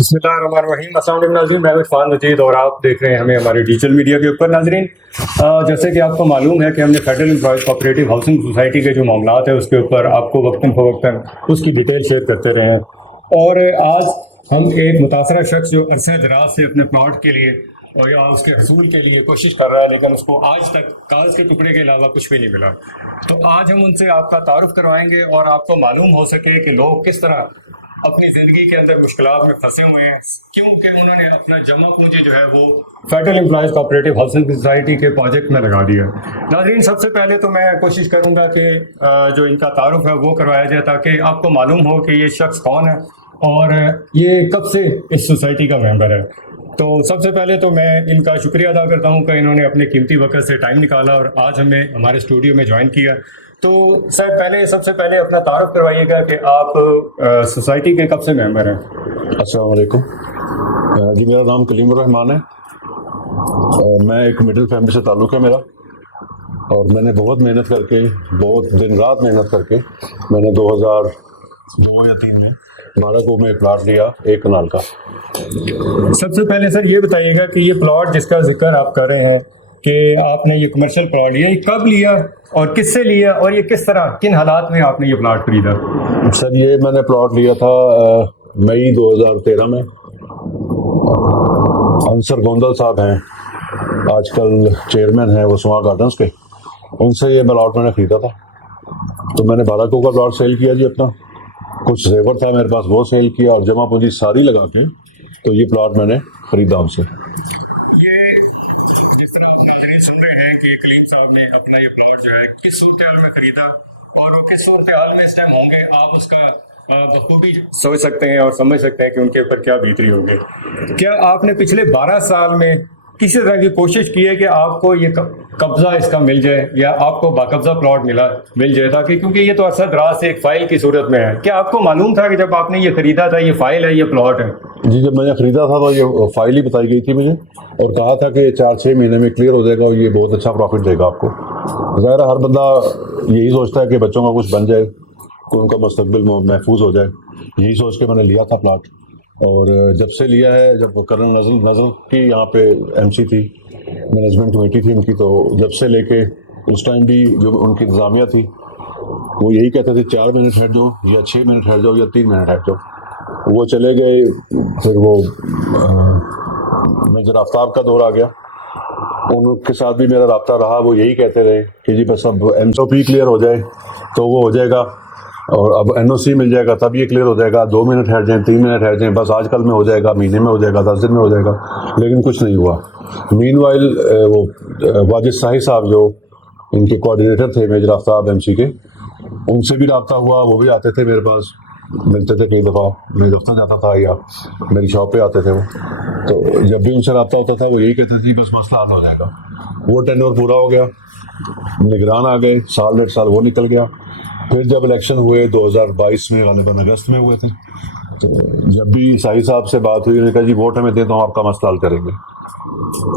बिस्मिल्लाहिर्रहमानिर्रहीम। अस्सलाम वालेकुम नाज़रीन, मैं इरफान मजीद और आप देख रहे हैं हमें हमारे डिजिटल मीडिया के ऊपर। नाज़रीन, जैसे कि आपको मालूम है कि हमने federal employees cooperative housing society के जो मामलात है उसके ऊपर आपको वक्तन फ़वक्तन उसकी डिटेल शेयर करते रहे हैं। और आज हम एक मुतासरा शख्स जो अरसे दराज से अपने प्लॉट के लिए और या उसके हसूल के लिए कोशिश कर रहा है, लेकिन उसको आज तक कागज़ के टुकड़े के अलावा कुछ भी नहीं मिला, तो आज हम उनसे आपका तारुफ करवाएंगे और आपको मालूम हो सके कि लोग किस तरह अपनी ज़िंदगी के अंदर मुश्किलात में फंसे हुए हैं, क्योंकि उन्होंने अपना जमा पूंजी जो है वो federal employees cooperative housing society के प्रोजेक्ट में लगा दिया। नाज़रीन, सबसे पहले तो मैं कोशिश करूंगा कि जो इनका तारुफ है वो करवाया जाए, ताकि आपको मालूम हो कि ये शख्स कौन है और ये कब से इस सोसाइटी का मेंबर है। तो सबसे पहले तो मैं इनका शुक्रिया अदा करता हूं कि इन्होंने अपने कीमती वक्त से टाइम निकाला और आज हमें हमारे स्टूडियो में ज्वाइन किया। तो सर, सबसे पहले अपना तारुफ करवाइएगा कि आप सोसाइटी के कब से मेंबर हैं। अस्सलाम वालेकुम जी, मेरा नाम कलीमुर रहमान है। मैं एक मिडिल फैमिली से ताल्लुक़ है मेरा, और मैंने बहुत मेहनत करके, बहुत दिन रात मेहनत करके मैंने 2002 या 3 में माराको में प्लाट लिया 1 कनाल का। सबसे पहले सर ये बताइएगा कि ये प्लॉट जिसका जिक्र आप कर रहे हैं कि आपने ये कमर्शियल प्लॉट लिया, ये कब लिया और किससे लिया और ये किस तरह, किन हालात में आपने ये प्लॉट खरीदा? सर, ये मैंने प्लॉट लिया था मई 2013 में। अंसर गोंदल साहब हैं, आजकल चेयरमैन हैं वो सुहा गार्डन्स के, उनसे ये प्लॉट मैंने खरीदा था। तो मैंने बाराको का प्लॉट सेल किया जी अपना, कुछ जेवर था मेरे पास वो सेल किया, और जमा पूंजी सारी लगा के तो ये प्लॉट मैंने खरीदा उनसे। ये जिस तरह आप नाज़रीन सुन रहे हैं कि कलीम साहब ने अपना ये प्लॉट जो है किस सूरत हाल में खरीदा और वो किस सूरत हाल में इस टाइम होंगे, आप उसका बखूबी सोच सकते हैं और समझ सकते हैं कि उनके ऊपर क्या बीतरी होगी। क्या आपने पिछले 12 साल में किसी तरह की कोशिश की है कि आपको ये कब्जा इसका मिल जाए या आपको बाकब्जा प्लॉट मिल जाए, ताकि, क्योंकि ये तो अरसा दराज से एक फाइल की सूरत में है। क्या आपको मालूम था कि जब आपने ये खरीदा था ये फाइल है, ये प्लॉट है? जी, जब मैंने खरीदा था तो ये फाइल ही बताई गई थी मुझे, और कहा था कि 4-6 महीने में क्लियर हो जाएगा और ये बहुत अच्छा प्रॉफिट देगा आपको। ज़ाहिर हर बंदा यही सोचता है कि बच्चों का कुछ बन जाए, कि उनका मुस्तकबिल महफूज हो जाए, यही सोच के मैंने लिया था प्लाट। और जब से लिया है, जब कर्नल नज़र की यहाँ पे MC थी, मैनेजमेंट कमेटी थी उनकी, तो जब से लेके उस टाइम भी जो उनकी इंतज़ामिया थी वो यही कहते थे 4 महीने ठहर जाओ या 6 महीने ठहर जाओ या 3 महीने ठहर जाओ। वो चले गए, फिर वो मेजर आफ्ताब का दौर आ गया, उनके साथ भी मेरा रब्ता रहा। वो यही कहते रहे कि जी बस अब MSOP क्लियर हो जाए तो वो हो जाएगा, और अब NOC मिल जाएगा तब ये क्लियर हो जाएगा। 2 महीने ठहर जाएं, 3 महीने ठहर जाएं, बस आजकल में हो जाएगा, महीने में हो जाएगा, 10 दिन में हो जाएगा, लेकिन कुछ नहीं हुआ। मीनवाइल वो वाजिद साहिब साहब जो इनके कोऑर्डिनेटर थे मेजर आफ्ताब MC के, उनसे भी रब्ता हुआ। वो भी आते थे मेरे पास, मिलते थे कई दफ़ा, मैं दफ्तर जाता था या मेरी शॉप पे आते थे वो। तो जब भी उनसे रब्ता होता था वो यही कहते थे बस मसला हल हो जाएगा। वो टेन्योर पूरा हो गया, निगरान आ गए, 1.5 साल वो निकल गया। फिर जब इलेक्शन हुए 2022 में, ग़ालिबन अगस्त में हुए थे, तो जब भी साहिब साहब से बात हुई, उन्होंने कहा जी वोट हमें दे तो हम आपका मसला हल करेंगे।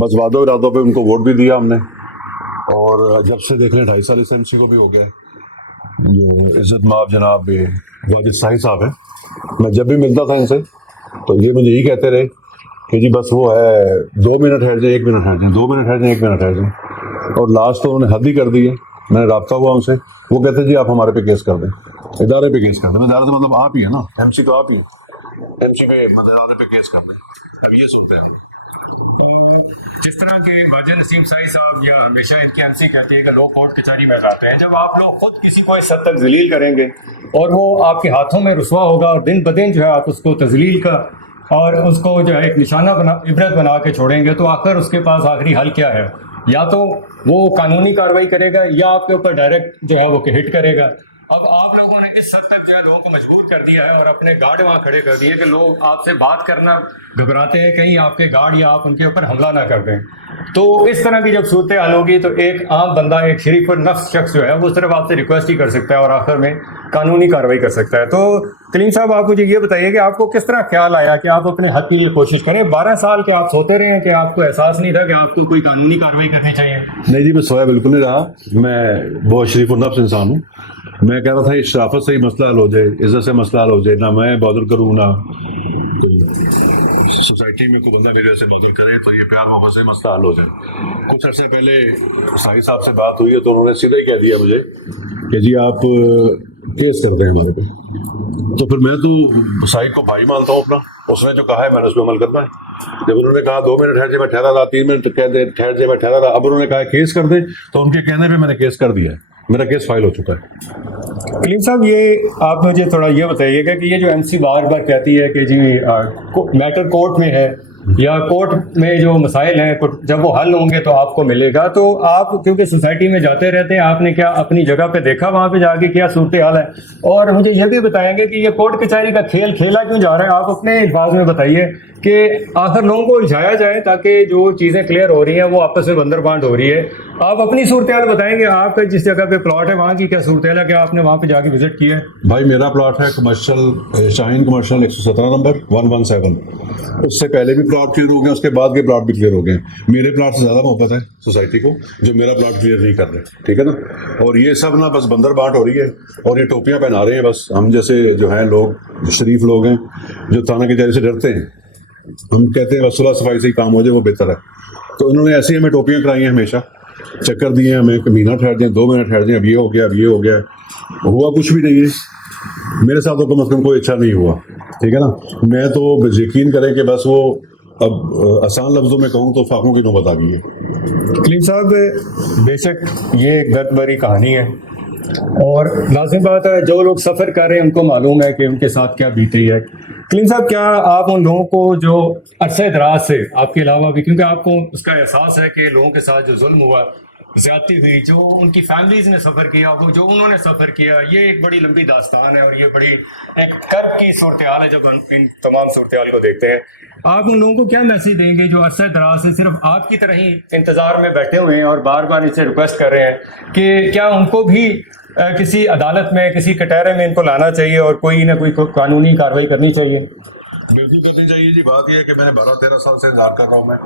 बस वादों इरादों पे उनको वोट भी दिया हमने, और जब से देख लें 2.5 साल इस MC को भी हो गया। जो इज्जत माब जनाब वाजिद साहिब साहब हैं, मैं जब भी मिलता था इनसे तो ये मुझे यही कहते रहे कि जी बस वो है 2 मिनट ठहर जाए, 1 मिनट ठहर जाए, 2 मिनट ठहर जाए, 1 मिनट ठहर जाए। और लास्ट तो उन्होंने हद ही कर दी है। मैंने रब्ता हुआ उनसे, वो कहते जी आप हमारे पे केस कर दें, इदारे पे केस कर दें। इदारे तो मतलब आप ही है ना, MC तो आप ही है, MC पे इदारे पे केस कर दें। अब ये सुनते हैं जिस तरह के वाजिद नसीम साहब या हमेशा इनकी MC कहती है कि लोग कोर्ट कचहरी में जाते हैं, जब आप लोग खुद किसी को इस हद तक जलील करेंगे और वो आपके हाथों में रुसवा होगा और दिन ब दिन जो है आप उसको तजलील का और उसको जो है एक निशाना इबरत बना के छोड़ेंगे, तो आखिर उसके पास आखिरी हल क्या है? या तो वो कानूनी कार्रवाई करेगा या आपके ऊपर डायरेक्ट जो है वो हिट करेगा। अब आप लोगों ने इस हद तक जो है लोगों को मजबूर कर दिया है और अपने गार्ड वहाँ खड़े कर दिए कि लोग आपसे बात करना घबराते हैं, कहीं आपके गार्ड या आप उनके ऊपर हमला ना कर दें। तो इस तरह की जब सूरत हाल होगी तो एक आम बंदा, एक शरीफ और नफ्स शख्स जो है वो सिर्फ आपसे रिक्वेस्ट ही कर सकता है और आखिर में कानूनी कार्रवाई कर सकता है। तो कलीम साहब, आप मुझे ये बताइए कि आपको किस तरह ख्याल आया कि आप अपने हक के लिए कोशिश करें? 12 साल के आप सोते रहे हैं कि आपको एहसास नहीं था कि आपको कोई कानूनी कार्रवाई करनी चाहिए? नहीं जी, मैं सोया बिल्कुल नहीं रहा। मैं बहुत शरीफ और नफ्स इंसान हूँ। मैं कह रहा था इस शराफत से ही मसला हल हो जाए, इज्जत से मसला हल हो जाए, ना मैं बॉदर करूँ ना सोसाइटी में कोई बंदा मेरे से मदद करे तो ये प्यार मोहब्बत से मसला हल हो जाए। कुछ अर्से पहले साहिब साहब से बात हुई है तो उन्होंने सीधा ही कह दिया मुझे कि जी आप केस करते हैं हमारे पे। तो फिर मैं तो साहिब को भाई मानता हूँ अपना, उसने जो कहा है मैंने उस पर अमल करना है। जब उन्होंने कहा 2 मिनट ठहर जाए मैं ठहरा रहा, 3 मिनट कह दे ठहर जाए मैं ठहरा रहा, अब उन्होंने कहा केस कर दे, तो उनके कहने पे मैंने केस कर दिया है, मेरा केस फाइल हो चुका है। कलीम साहब, ये आप मुझे थोड़ा ये बताइएगा कि ये जो एमसी बार बार कहती है कि जी मैटर कोर्ट में है या कोर्ट में जो मसाइल हैं जब वो हल होंगे तो आपको मिलेगा, तो आप क्योंकि सोसाइटी में जाते रहते हैं, आपने क्या अपनी जगह पे देखा वहाँ पे जाके क्या सूरत हाल है? और मुझे ये भी बताएंगे कि ये कोर्ट कचहरी का खेल खेला क्यों जा रहा है? आप अपने अल्फाज में बताइए कि आखिर लोगों को उलझाया जाए ताकि जो चीज़ें क्लियर हो रही हैं वो आपस में बंदर बांट हो रही है। आप अपनी सूरत हाल बताएंगे, आपका जिस जगह पे प्लॉट है वहाँ की क्या सूरत हाल है, क्या आपने वहाँ पे जाके विजिट किया है? भाई मेरा प्लॉट है कमर्शियल, शाहीन कमर्शियल 117 नंबर 117। उससे पहले भी प्लॉट क्लियर हो गए, उसके बाद के प्लॉट भी क्लियर हो गए। मेरे प्लॉट से ज़्यादा मोहब्बत है सोसाइटी को, जो मेरा प्लॉट क्लियर नहीं कर रहे, ठीक है ना। और ये सब ना बस बंदर बांट हो रही है और ये टोपियाँ पहना रहे हैं बस। हम जैसे जो हैं लोग, जो शरीफ लोग हैं, जो थाना के जरिए से डरते हैं, हम कहते हैं बस सुलह सफाई से ही काम हो जाए वो बेहतर है। तो इन्होंने ऐसी हमें टोपियाँ कराई हैं, हमेशा चक्कर दिए हैं हमें, महीना ठहर जाए 2 मिनट ठहर जाए, अब ये हो गया, अब ये हो गया, हुआ कुछ भी नहीं है। मेरे साथ तो कम अज़ कम कोई अच्छा नहीं हुआ, ठीक है ना। मैं तो यकीन करें कि बस वो अब आसान लफ्ज़ों में कहूँ तो फाकों की नौबत आ गई है। कलीम साहब, बेशक ये एक दर्द भरी कहानी है और लाजिम बात है जो लोग सफ़र कर रहे हैं उनको मालूम है कि उनके साथ क्या बीती है। कलीम साहब, क्या आप उन लोगों को जो अरसे दराज से आपके अलावा भी, क्योंकि आपको उसका एहसास है कि लोगों के साथ जो जुल्म हुआ, ज्यादती हुई, जो उनकी फैमिलीज ने सफ़र किया, वो जो उन्होंने सफ़र किया, ये एक बड़ी लंबी दास्तान है और ये बड़ी एक कर्ब की सूरत हाल है। जब हम इन तमाम सूरत हाल को देखते हैं, आप उन लोगों को क्या मैसेज देंगे जो अरसे दराज से सिर्फ आपकी तरह ही इंतज़ार में बैठे हुए हैं और बार बार इनसे रिक्वेस्ट कर रहे हैं कि क्या उनको भी किसी अदालत में, किसी कटहरे में इनको लाना चाहिए और कोई ना कोई कानूनी कार्रवाई करनी चाहिए? बिल्कुल करनी चाहिए जी। बात यह है कि मैंने 12-13 साल से इंतजार कर रहा हूँ, मैं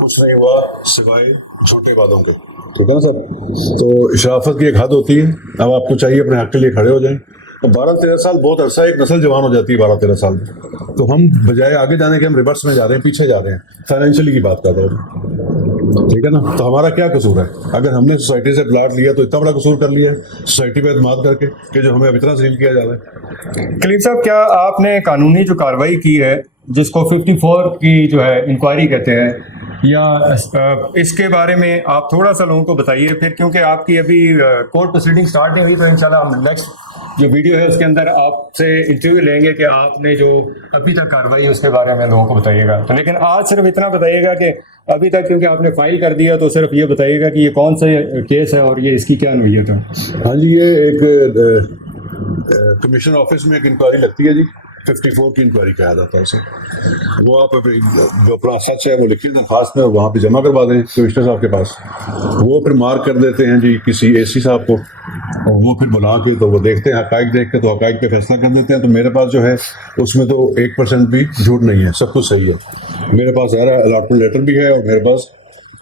कुछ नहीं हुआ सिवाय झूठे वादों के, ठीक है ना सर। तो शराफत की एक हद होती है, अब आपको चाहिए अपने हक के लिए खड़े हो जाएं। तो 12-13 साल बहुत अरसा, एक नस्ल जवान हो जाती है 12-13 साल में। तो हम बजाय आगे जाने के हम रिवर्स में जा रहे हैं, पीछे जा रहे हैं। फाइनेंशियली की बात कर रहे हैं, ठीक है ना। तो हमारा क्या कसूर है? अगर हमने सोसाइटी से प्लाट लिया तो इतना बड़ा कसूर कर लिया है सोसाइटी पे एतमाद करके कि जो हमें अब इतना जलील किया जा रहा है। कलीम साहब, क्या आपने कानूनी जो कार्रवाई की है जिसको 54 की जो है इंक्वायरी कहते हैं, या इसके बारे में आप थोड़ा सा लोगों को बताइए फिर, क्योंकि आपकी अभी कोर्ट प्रोसीडिंग स्टार्ट नहीं हुई, तो इंशाल्लाह हम नेक्स्ट जो वीडियो है उसके अंदर आपसे इंटरव्यू लेंगे कि आपने जो अभी तक कार्रवाई उसके बारे में लोगों को बताइएगा। तो लेकिन आज सिर्फ इतना बताइएगा कि अभी तक, क्योंकि आपने फाइल कर दिया, तो सिर्फ ये बताइएगा कि ये कौन सा केस है और ये इसकी क्या नोयत है। हाँ जी, ये एक कमिश्नर ऑफिस में एक इंक्वायरी लगती है जी, 54 की इंक्वायरी कहा जाता है उसे। वो आप जो अपना सच है वो लिखिए दरखास्त में और वहाँ पे जमा करवा दें कमिश्नर साहब के पास। वो फिर मार्क कर देते हैं जी किसी एसी साहब को, और वो फिर बुला के तो वो देखते हैं, हकाइक देख के तो हकाइक पे फैसला कर देते हैं। तो मेरे पास जो है उसमें तो 1% भी झूठ नहीं है, सब कुछ सही है। मेरे पास अलॉटमेंट लेटर भी है और मेरे पास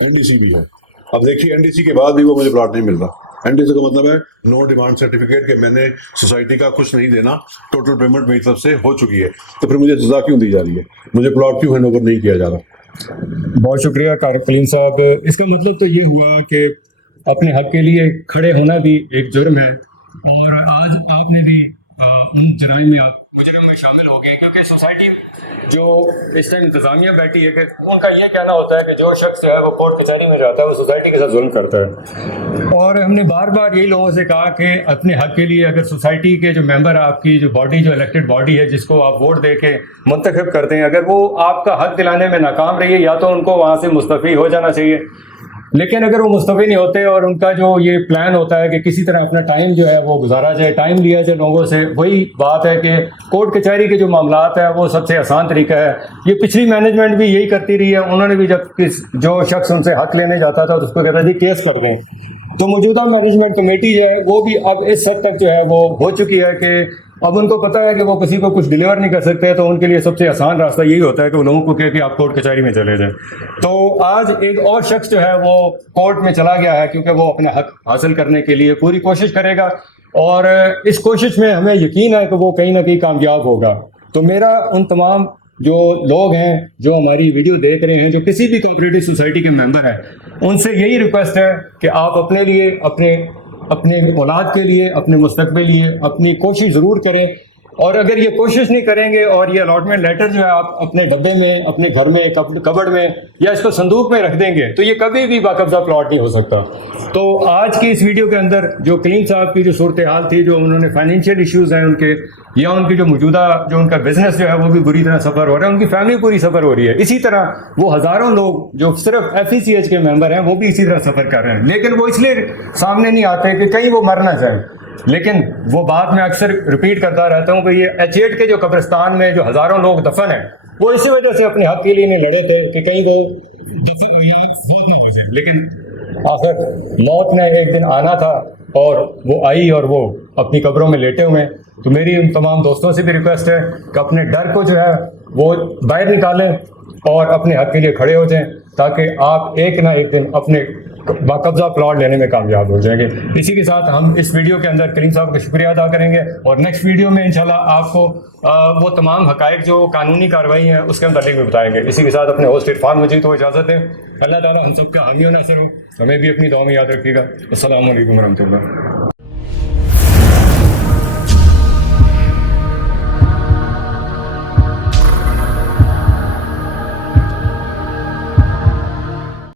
एनडीसी भी है। अब देखिए, एनडीसी के बाद भी वो मुझे प्लॉट नहीं मिल रहा। एनडीसी का मतलब है नो डिमांड सर्टिफिकेट, कि मैंने सोसाइटी का कुछ नहीं देना, टोटल पेमेंट मेरी तरफ से हो चुकी है। तो फिर मुझे सजा क्यों दी जा रही है? मुझे प्लॉट क्यों हैंड ओवर नहीं किया जा रहा? बहुत शुक्रिया कलीम साहब। इसका मतलब तो ये हुआ कि अपने हक के लिए खड़े होना भी एक जुर्म है, और आज आपने भी उन जराइम में आप मुजरिम में शामिल हो गए, क्योंकि सोसाइटी जो इस टाइम इंतजामिया बैठी है कि उनका ये कहना होता है कि जो शख्स जो है वो कोर्ट कचहरी में जाता है वो सोसाइटी के साथ जुल्म करता है। और हमने बार बार यही लोगों से कहा कि अपने हक के लिए अगर सोसाइटी के जो मेंबर, आपकी जो बॉडी, जो इलेक्टेड बॉडी है जिसको आप वोट दे के मुंतखब करते हैं, अगर वो आपका हक दिलाने में नाकाम रही है, या तो उनको वहाँ से मुस्तफ़ी हो जाना चाहिए। लेकिन अगर वो मुस्तफ़ी नहीं होते और उनका जो ये प्लान होता है कि किसी तरह अपना टाइम जो है वो गुजारा जाए, टाइम लिया जाए लोगों से, वही बात है कि कोर्ट कचहरी के जो मामलात है वो सबसे आसान तरीका है। ये पिछली मैनेजमेंट भी यही करती रही है। उन्होंने भी जब जो शख्स उनसे हक लेने जाता था तो उसको कहता जी केस कर दें। तो मौजूदा मैनेजमेंट कमेटी जो है वो भी अब इस हद तक जो है वो हो चुकी है कि अब उनको पता है कि वो किसी को कुछ डिलीवर नहीं कर सकते, तो उनके लिए सबसे आसान रास्ता यही होता है कि वो लोगों को कहे कि आप कोर्ट कचहरी में चले जाएं। तो आज एक और शख्स जो है वो कोर्ट में चला गया है, क्योंकि वो अपने हक हासिल करने के लिए पूरी कोशिश करेगा, और इस कोशिश में हमें यकीन है कि वो कहीं ना कहीं कामयाब होगा। तो मेरा उन तमाम جو لوگ ہیں جو ہماری ویڈیو دیکھ رہے ہیں جو کسی بھی کوآپریٹو سوسائٹی کے ممبر ہیں ان سے یہی ریکویسٹ ہے کہ آپ اپنے لیے اپنے اولاد کے لیے اپنے مستقبل لیے اپنی کوشش ضرور کریں، اور اگر یہ کوشش نہیں کریں گے اور یہ الاٹمنٹ لیٹر جو ہے آپ اپنے ڈبے میں اپنے گھر میں کبڑ میں یا اس کو صندوق میں رکھ دیں گے تو یہ کبھی بھی باقبضہ پلاٹ نہیں ہو سکتا۔ تو آج کی اس ویڈیو کے اندر جو کلیم صاحب کی جو صورتحال تھی، جو انہوں نے فائنینشیل ایشوز ہیں ان کے، یا ان کی جو موجودہ جو ان کا بزنس جو ہے وہ بھی بری طرح سفر ہو رہا ہے، ان کی فیملی پوری سفر ہو رہی ہے، اسی طرح وہ ہزاروں لوگ جو صرف FECH کے ممبر ہیں وہ بھی اسی طرح سفر کر رہے ہیں، لیکن وہ اس لیے سامنے نہیں آتے کہ کہیں وہ مر نہ جائیں۔ لیکن وہ بات میں اکثر ریپیٹ کرتا رہتا ہوں کہ یہ H8 کے جو قبرستان میں جو ہزاروں لوگ دفن ہیں وہ اسی وجہ سے اپنے حق کے لیے نہیں لڑے تھے کہ کہیں وہ، لیکن آخر موت نے ایک دن آنا تھا اور وہ آئی اور وہ اپنی قبروں میں لیٹے ہوئے ہیں۔ تو میری ان تمام دوستوں سے بھی ریکویسٹ ہے کہ اپنے ڈر کو جو ہے وہ باہر نکالیں اور اپنے حق کے لیے کھڑے ہو جائیں تاکہ آپ ایک نہ ایک دن اپنے باقبضہ پلاٹ لینے میں کامیاب ہو جائیں گے۔ اسی کے ساتھ ہم اس ویڈیو کے اندر کریم صاحب کا شکریہ ادا کریں گے اور نیکسٹ ویڈیو میں انشاءاللہ آپ کو وہ تمام حقائق جو قانونی کارروائی ہیں اس کے متعلق بھی بتائیں گے۔ اسی کے ساتھ اپنے ہوسٹ عرفان مجید کو اجازت دیں۔ اللہ تعالیٰ ہم سب کا حامی و ناصر ہو، ہمیں بھی اپنی دعا میں یاد رکھیے گا۔ السلام علیکم ورحمۃ اللہ۔